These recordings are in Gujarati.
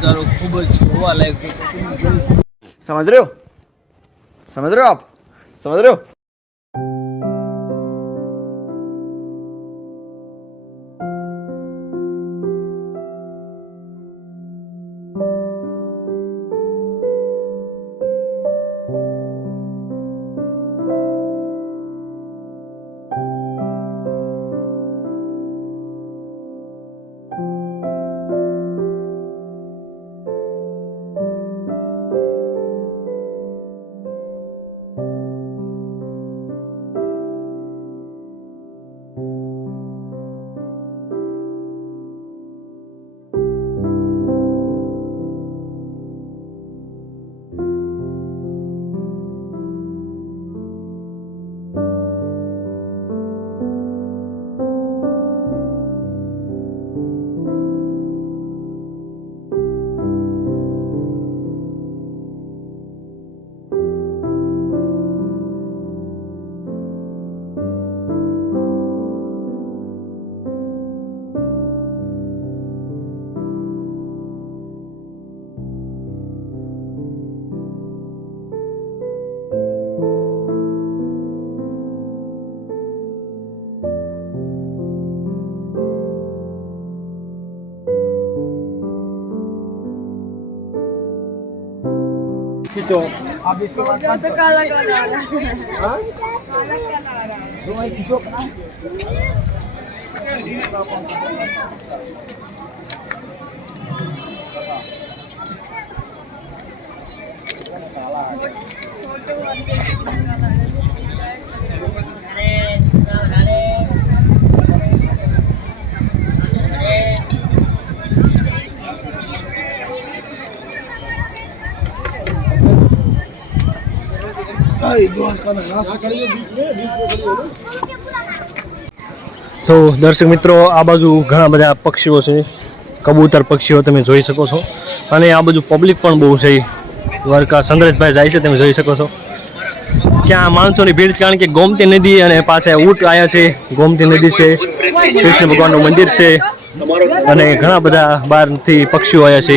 नज़ारो खूब જોવા લાયક છે। समझ रहे हो आप समझ रहे हो। तो आप इसके बाद तो काला काला आ रहा है। हाँ काला काला आ रहा है। जो भाई किसो का फोटो वाले काला है। તો દર્શક મિત્રો આ બાજુ ઘણા બધા પક્ષીઓ છે, કબૂતર પક્ષીઓ તમે જોઈ શકો છો, અને આ બાજુ પબ્લિક પણ બહુ છે। દ્વારકા સંદ્રેશભાઈ જાય છે, તમે જોઈ શકો છો ક્યાં માણસોની ભીડ છે, કારણ કે ગોમતી નદી અને પાસે ઊંટ આવ્યા છે। ગોમતી નદી છે, કૃષ્ણ ભગવાનનું મંદિર છે, અને ઘણા બધા બહારથી પક્ષીઓ આવ્યા છે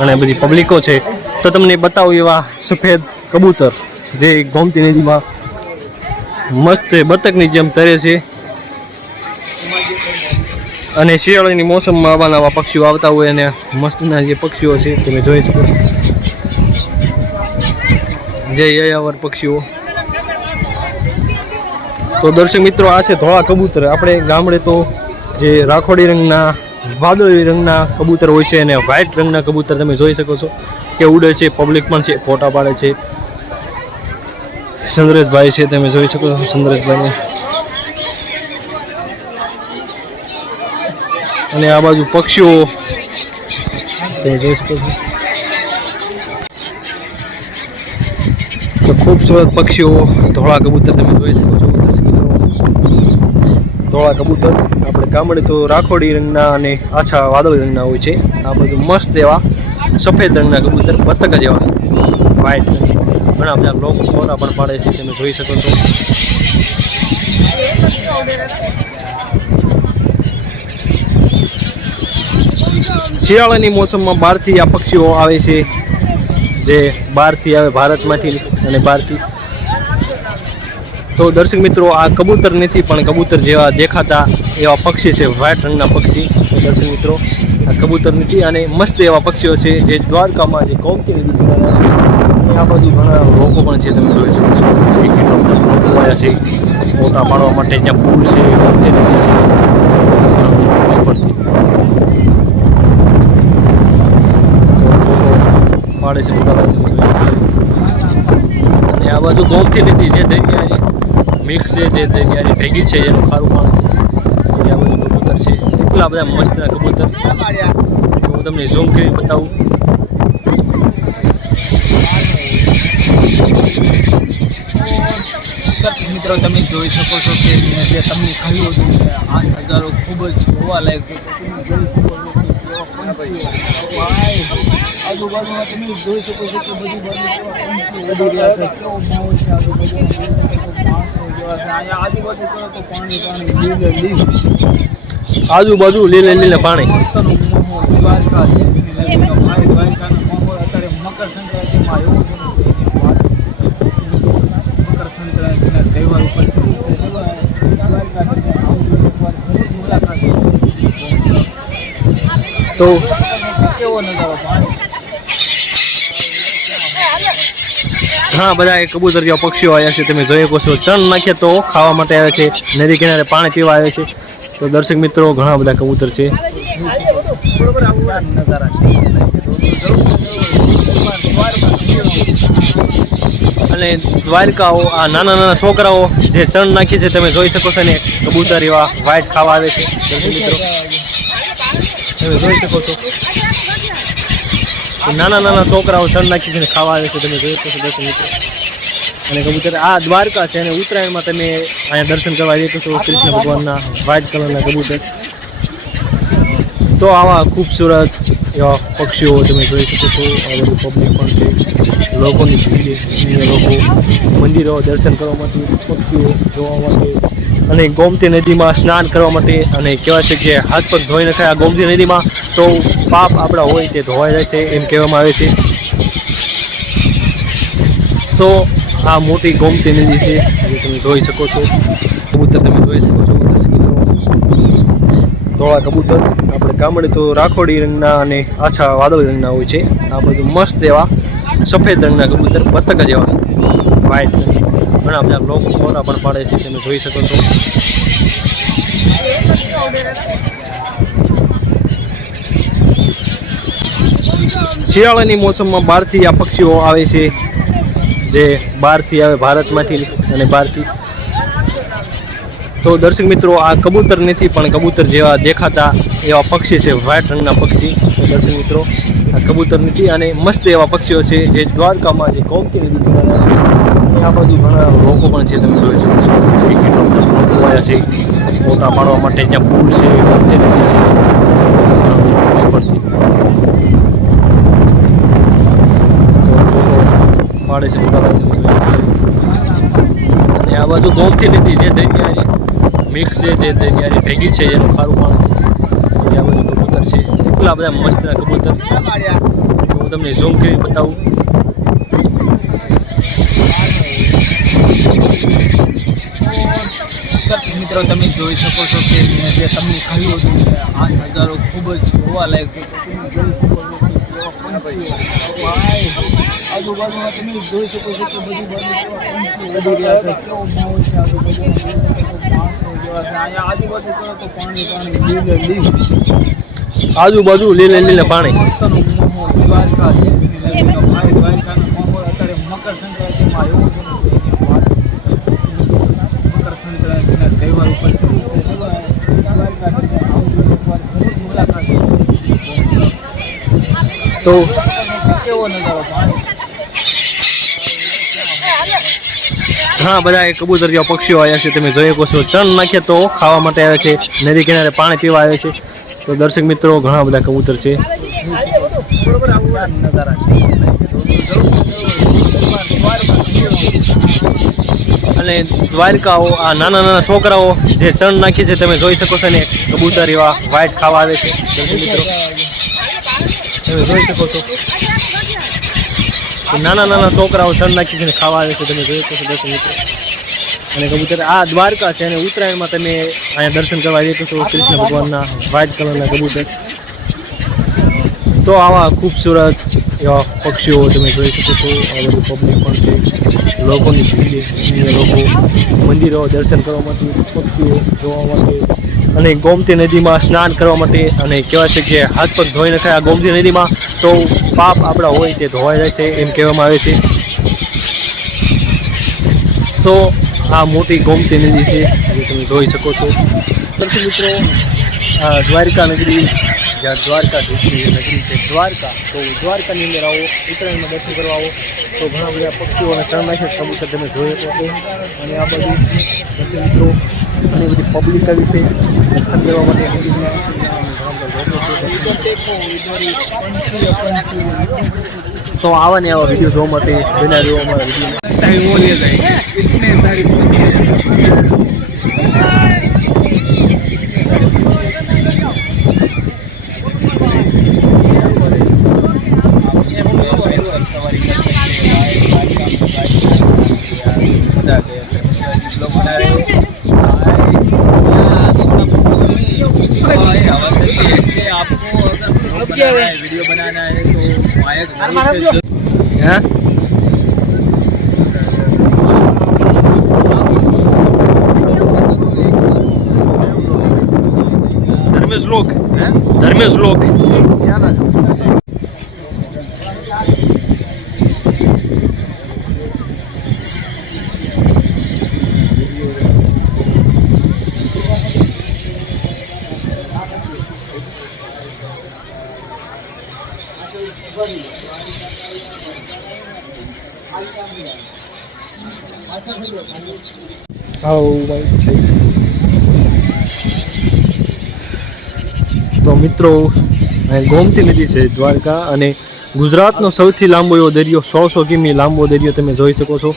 અને બધી પબ્લિકો છે। તો તમને બતાવું એવા સફેદ કબૂતર જે ગોમતી નદીમાં મસ્ત બતકની જેમ તરે છે, અને શિયાળાની મોસમમાં આવા નવા પક્ષીઓ આવતા હોય અને મસ્તના જે પક્ષીઓ છે તમે જોઈ શકો, જે યાયાવર પક્ષીઓ। તો દર્શક મિત્રો આ છે ધોળા કબૂતર। આપણે ગામડે તો જે રાખોડી રંગના, વાદળી રંગના કબૂતર હોય છે, અને વ્હાઇટ રંગના કબૂતર તમે જોઈ શકો છો કે ઉડે છે, પબ્લિક પણ છે, ફોટા પાડે છે। ચંદ્રેશભાઈ છે, તમે જોઈ શકો છો ચંદ્રેશભાઈને, અને આ બાજુ પક્ષીઓ તમે જોઈ શકો છો। તો ખૂબસૂરત પક્ષીઓ ધોળા કબૂતર તમે જોઈ શકો છો દર્શક મિત્રો। ધોળા કબૂતર આપણે ગામડે તો રાખોડી રંગના અને આછા વાદળી રંગના હોય છે, આ બધું મસ્ત એવા સફેદ રંગના કબૂતર, બતક જ એવા વ્હાઇટ। ઘણા બધા લોકો ફોટા પણ પાડે છે, તમે જોઈ શકો છો। શિયાળાની મોસમમાં બહારથી આ પક્ષીઓ આવે છે, જે બહારથી આવે ભારતમાંથી અને બહારથી। તો દર્શક મિત્રો આ કબૂતર નથી, પણ કબૂતર જેવા દેખાતા એવા પક્ષી છે, વ્હાઇટ રંગના પક્ષી। તો દર્શક મિત્રો આ કબૂતર નથી, અને મસ્ત એવા પક્ષીઓ છે જે દ્વારકામાં જે ગોમતી નદી કિનારે આ બાજુ ઘણા લોકો પણ છે, તમે જોઈ શકો છો। કેટલા બધા લોકો આવ્યા છે ફોટા પાડવા માટે, જ્યાં પુલ છે, ગોમતી નદી છે, પાડે છે મોટા ભાઈ, અને આ બાજુ ગોમતી નદી જે દરિયાની મિક્સ છે, જે દરિયાની ભેગી છે, જેનું ખારું પાણી છે, આ બધું કબૂતર છે, એટલા બધા મસ્તના કબૂતર। હું તમને ઝૂમ કરી બતાવું। મિત્રો તમે જોઈ શકો છો કે મેં જે તમને કહ્યું હતું કે આ નજારો ખૂબ જ જોવા લાયક છે। આજુબાજુમાં તમે જોઈ શકો છો કે બધી બાજુ ઉડી રહ્યા છે, કેવો માહોલ છે આજુબાજુમાં, માણસો જેવા છે। અહીંયા આજુબાજુ કરો તો પાણી પાણી, લીલે લીલ, આજુબાજુ લીલે લીલે પાણી, મસ્તનો માહોલ દ્વારકા દેશની નદીનો ભાઈ તો કેવો નજારો પાણી ઘણા બધા કબૂતર જેવા પક્ષીઓ આવ્યા છે, તમે જોઈ શકો છો. ચણ નાખીએ તો ખાવા માટે આવે છે, નદી કિનારે પાણી પીવા આવે છે. તો દર્શક મિત્રો ઘણા બધા કબૂતર છે. બરોબર આવું નજારા અને દ્વારકાઓ આ નાના નાના છોકરાઓ જે ચણ નાખી છે તમે જોઈ શકો છો ને, કબૂતર એવા વ્હાઈટ ખાવા આવે છે. દર્શક મિત્રો તમે જોઈ શકો છો નાના નાના છોકરાઓ ચણ નાખી છે ખાવા આવે છે, તમે જોઈ શકો છો દર્શક મિત્રો. અને કબૂતર આ દ્વારકા છે અને ઉત્તરાયણમાં તમે અહીંયા દર્શન કરવા જઈ શકો છો કૃષ્ણ ભગવાનના વ્હાઈટ કલરના કબૂતર. તો આવા ખૂબસૂરત એવા પક્ષીઓ તમે જોઈ શકો છો. આ બધું પબ્લિક પણ છે, લોકોની ભીડ, અન્ય લોકો મંદિરો દર્શન કરવા માટે, પક્ષીઓ જોવા માટે અને ગોમતી નદીમાં સ્નાન કરવા માટે. અને કહેવાય છે કે હાથ પગ ધોઈ નખાય આ ગોમતી નદીમાં તો પાપ આપણા હોય તે ધોવાઈ જાય છે, એમ કહેવામાં આવે છે. તો આ મોટી ગોમતી નદી છે, જે તમે જોઈ શકો છો. કબૂતર તમે જોઈ શકો છો દર્શક મિત્રો, ધોળા કબૂતર. આપણે ગામડે તો રાખોડી રંગના અને આછા વાદળી રંગના હોય છે. આ બધું મસ્ત એવા સફેદ રંગના કબૂતર, બતક જેવા વ્હાઈટ. ઘણા બધા લોકો ફોટા પણ પાડે છે, તમે જોઈ શકો છો. શિયાળાની મોસમમાં બહારથી આ પક્ષીઓ આવે છે, જે બહારથી આવે ભારતમાંથી અને બહારથી. તો દર્શક મિત્રો આ કબૂતર નથી પણ કબૂતર જેવા દેખાતા એવા પક્ષી છે, વ્હાઈટ રંગના પક્ષી. તો દર્શક મિત્રો આ કબૂતર નથી અને મસ્ત એવા પક્ષીઓ છે, જે દ્વારકામાં જે ગોમતી નદી કિનારે આ બાજુ ઘણા લોકો પણ છે, તમે જોઈ શકો છો. લોકો આવ્યા છે ફોટા પાડવા માટે. જ્યાં પુલ છે, ગોમતી નદી છે, પાડે છે મોટા ભાઈ. અને આ બાજુ ગોમતી નદી જે દરિયાની મિક્સ છે, જે દરિયાની ભેગી છે, જેનું ખારું પાણી છે. આ બધું કબૂતર છે, એટલા બધા મસ્તના કબૂતર. હું તમને ઝૂમ કરી બતાવું. મિત્રો તમે જોઈ શકો છો કે મેં જે તમને કહ્યું હતું કે આ નજારો ખૂબ જ જોવાલાયક છે. આજુબાજુમાં તમે જોઈ શકો છો કે બધી બાજુ ઉડી રહ્યા છે, કેવો માહોલ છે આજુબાજુમાં. માણસો જેવા છે અહીંયા આજુબાજુ કરો તો પાણી લીલે આજુબાજુ લીલે પાણી. મસ્તનો માહોલ દ્વારકા દેશની નદીનો ભાઈ દ્વારકાનો માહોલ. અત્યારે મકર સંક્રાંતિમાં એવું છે મકર સંક્રાંતિના તહેવાર ઉપર તો કેવો નજારો પાણી ઘણા બધા કબૂતર જેવા પક્ષીઓ આવ્યા છે, તમે જોઈ શકો છો. ચણ નાખીએ તો ખાવા માટે આવે છે, નદી કિનારે પાણી પીવા આવે છે. તો દર્શક મિત્રો ઘણા બધા કબૂતર છે. બરોબર આવું નજારા અને દ્વારકાઓ આ નાના નાના છોકરાઓ જે ચણ નાખી છે તમે જોઈ શકો છો ને, કબૂતર એવા વ્હાઈટ ખાવા આવે છે. દર્શક મિત્રો તમે જોઈ શકો છો નાના નાના છોકરાઓ ચણ નાખી છે ખાવા આવે છે, તમે જોઈ શકો છો દર્શક મિત્રો. અને કબૂતર આ દ્વારકા છે અને ઉત્તરાયણમાં તમે અહીંયા દર્શન કરવા જઈ શકો છો કૃષ્ણ ભગવાનના વ્હાઈટ કલરના કબૂતર. તો આવા ખૂબસૂરત એવા પક્ષીઓ તમે જોઈ શકો છો. આ બધું પબ્લિક પણ છે, લોકોની ભીડ, અન્ય લોકો મંદિરો દર્શન કરવા માટે, પક્ષીઓ જોવા માટે અને ગોમતી નદીમાં સ્નાન કરવા માટે. અને કહેવાય છે કે હાથ પગ ધોઈ નખાય આ ગોમતી નદીમાં તો પાપ આપણા હોય તે ધોવાઈ જાય છે, એમ કહેવામાં આવે છે. તો આ મોટી ગોમતી નદી છે, જે તમે જોઈ શકો છો. દર્શક મિત્રો આ દ્વારકા નગરી, જ્યાં દ્વારકાધીશની નગરી છે દ્વારકા, તો દ્વારકાની અંદર આવો, ઉત્તરાયણમાં દર્શન કરવા આવો તો ઘણા બધા પક્ષીઓ અને ચણ નાખે કબૂતર તમે જોઈ શકો છો. અને આ બધું દર્શક મિત્રો ઘણી બધી પબ્લિક આવી છે દર્શન કરવા માટે મંદિરમાં. તો આવા ને આવા વિડીયો જોવા માટે બના રહ્યો અમારા आपको अगर वीडियो बनाना है तो आया हाँ धर्मेश लोक તો મિત્રો ગોમતી નદી છે દ્વારકા અને ગુજરાતનો સૌથી લાંબો એવો દરિયો 100 કિમી લાંબો દરિયો તમે જોઈ શકો છો.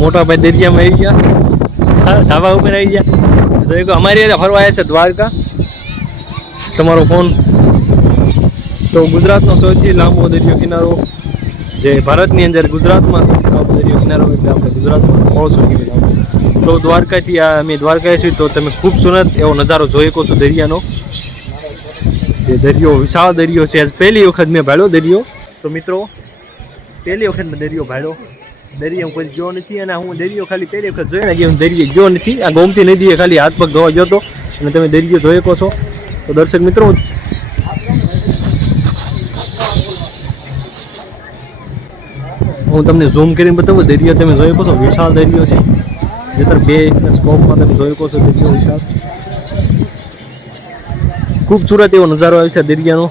મોટા ભાઈ દરિયામાં આવી ગયા, ધાબા ઉપર આવી ગયા. જોઈ કે અમારી ફરવા આવ્યા છે દ્વારકા. તમારો ફોન તો ગુજરાતનો સૌથી લાંબો દરિયો કિનારો જે ભારતની અંદર ગુજરાતમાં સૌથી લાંબો દરિયો કિનારો એટલે આપણે ગુજરાતમાં 100 કિમી લાંબો. તો દ્વારકાથી અમે દ્વારકા છીએ તો તમે ખૂબસૂરત એવો નજારો જોઈ શકો છો દરિયાનો. જે દરિયો વિશાળ દરિયો છે. આજ પહેલી વખત મેં ભાડ્યો દરિયો. તો મિત્રો પહેલી વખત મેં દરિયો ભાડ્યો. દરિયો કોઈ ગયો નથી અને હું દરિયો ખાલી પહેલી વખત જોઈને ગયો, દરિયો ગયો નથી. આ ગોમતી નદીએ ખાલી હાથ પગ ધોવા ગયો હતો અને તમે દરિયો જોઈ શકો છો. તો દર્શક મિત્રો હું તમને ઝૂમ કરીને બતાવું. દરિયો તમે જોઈ શકો છો, વિશાળ દરિયો છે. જેતર 2 સ્કોપમાં તમે જોઈ શકો છો દરિયો વિશાળ. ખૂબસૂરત એવો નજારો આવે છે દરિયાનો.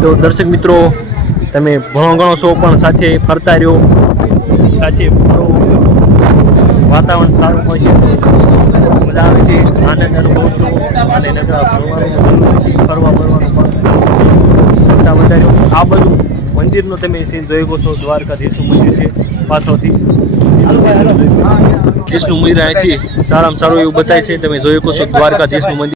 તો દર્શક મિત્રો તમે ઘણો ઘણો છો પણ સાથે ફરતા રહ્યો, સાથે ફરો. વાતાવરણ સારું હોય છે, મજા આવે છે, આનંદ અનુભવ છો અને ફરવા ફરવાનું ફરતા વધાર્યો. આ બધું મંદિરનો તમે સીન જોઈ શકો છો. દ્વારકાધીશનું મંદિર છે પાછળથી. દેશનું મંદિર અહીંથી સારામાં સારું એવું બતાય છે. તમે જોઈ શકો છો દ્વારકાધીશનું મંદિર.